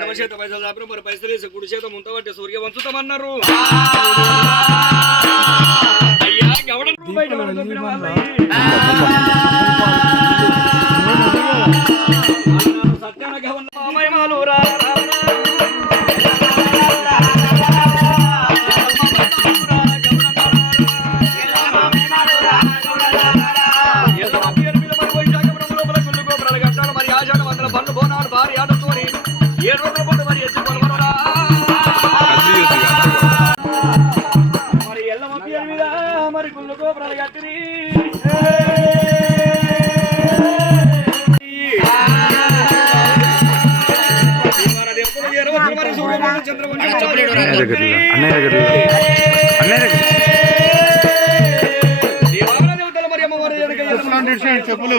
ఎడమ చేత పైసలు దాపిన మరి పైసలు వేసి కుడి చేత ముంతబట్టి సూర్య వంచుతామన్నారు అయ్యా ఎవడ బయట? సత్యాన గవన్న మామయ్యమాలు రా రా అన్నయ్య దగ్గర అన్నయ్య దగ్గర అన్నయ్య దగ్గర చెప్పులు.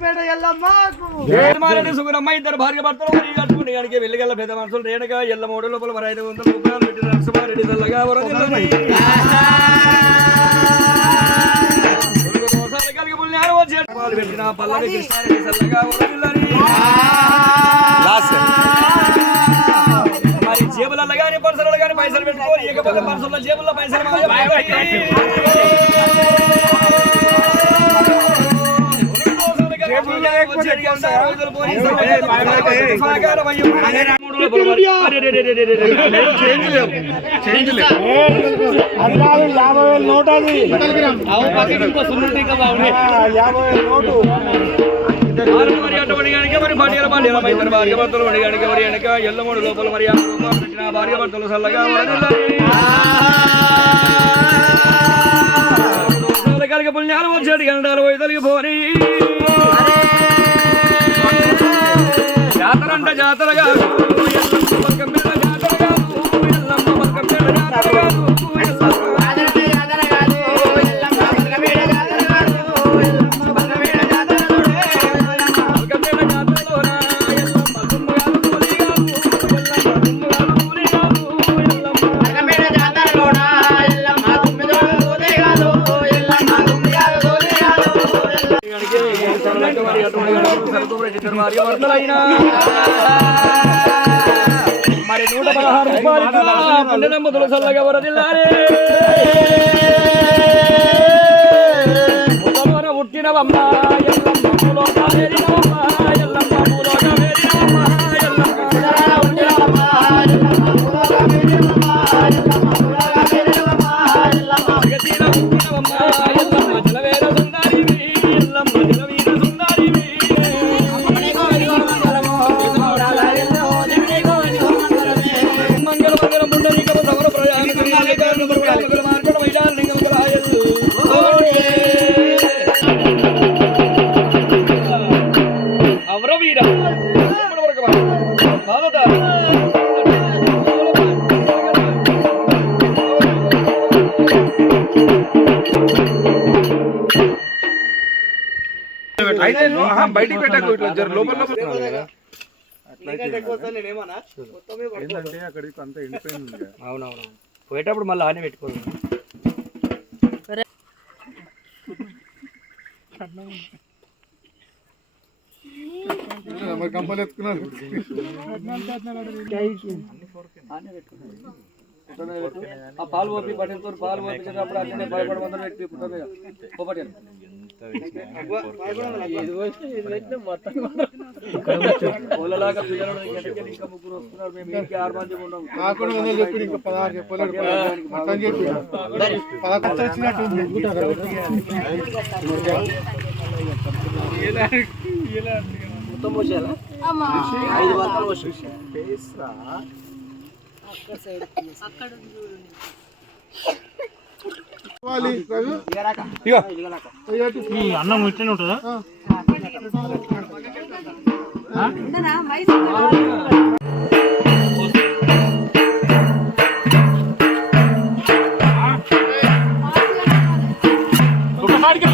పేట ఎల్లమ్మకు మారెడ్డి సుగురమ్మ ఇద్దరు భార్య భర్తలు వెళ్ళగల పెద్ద మనుషులు రేణుగా ఎల్ల మూడు లోపల మరి ఐదు వందల రూపాయలు నరసింహారెడ్డి కలిగి పెట్టిన పల్లవి కృష్ణారెడ్డి వరదిల్లని. జేబులలో కానీ పర్సలలో కానీ పైసలు పెట్టుకోవాలి ఇకపోతే పర్సల జేబుల్లో పైసలు యాభై వేలు నోట్ అది. యాభై వేలు నోటు. ఎల్లమూడు లోపల మరి భార్య భర్తలు చల్లగా కలిగి పుణ్యాలు వచ్చాడు గంటలు వైదలిగి పోని జాతరంట జాతరగా. ఎల్లమ్మ పలకం మీద జాతరగా. మరి నూట పదహారు రూపాయలు పన్నె దంపతులు చల్లగా వరదిల్లారే. ముసలోన పుట్టినవమ్మ బయటికి పెట్టకు ఇట్లా జర లోపల లోపల. ఏంటంటే అక్కడికి అంత ఎండిపోయింది కదా. అవునవును. పోయేటప్పుడు మళ్ళీ ఆనే పెట్టుకోవాలి. మరి కంపలు ఎత్తుకున్నారు. ఆ పాలు పోపి బట్టలతో పాలు పోపించేటప్పుడు అట్లనే భయపడి మందరం పెట్టి పుట్టమే మంది ఉన్నాం. కాకుండా వందలు చెప్పి ఇంకా పదహారు చెప్పలేడు మొత్తం చెప్పి. పదకొండు వచ్చినట్టుంది అన్నం ఇట్లనే ఉంటుందా ఒకసారికి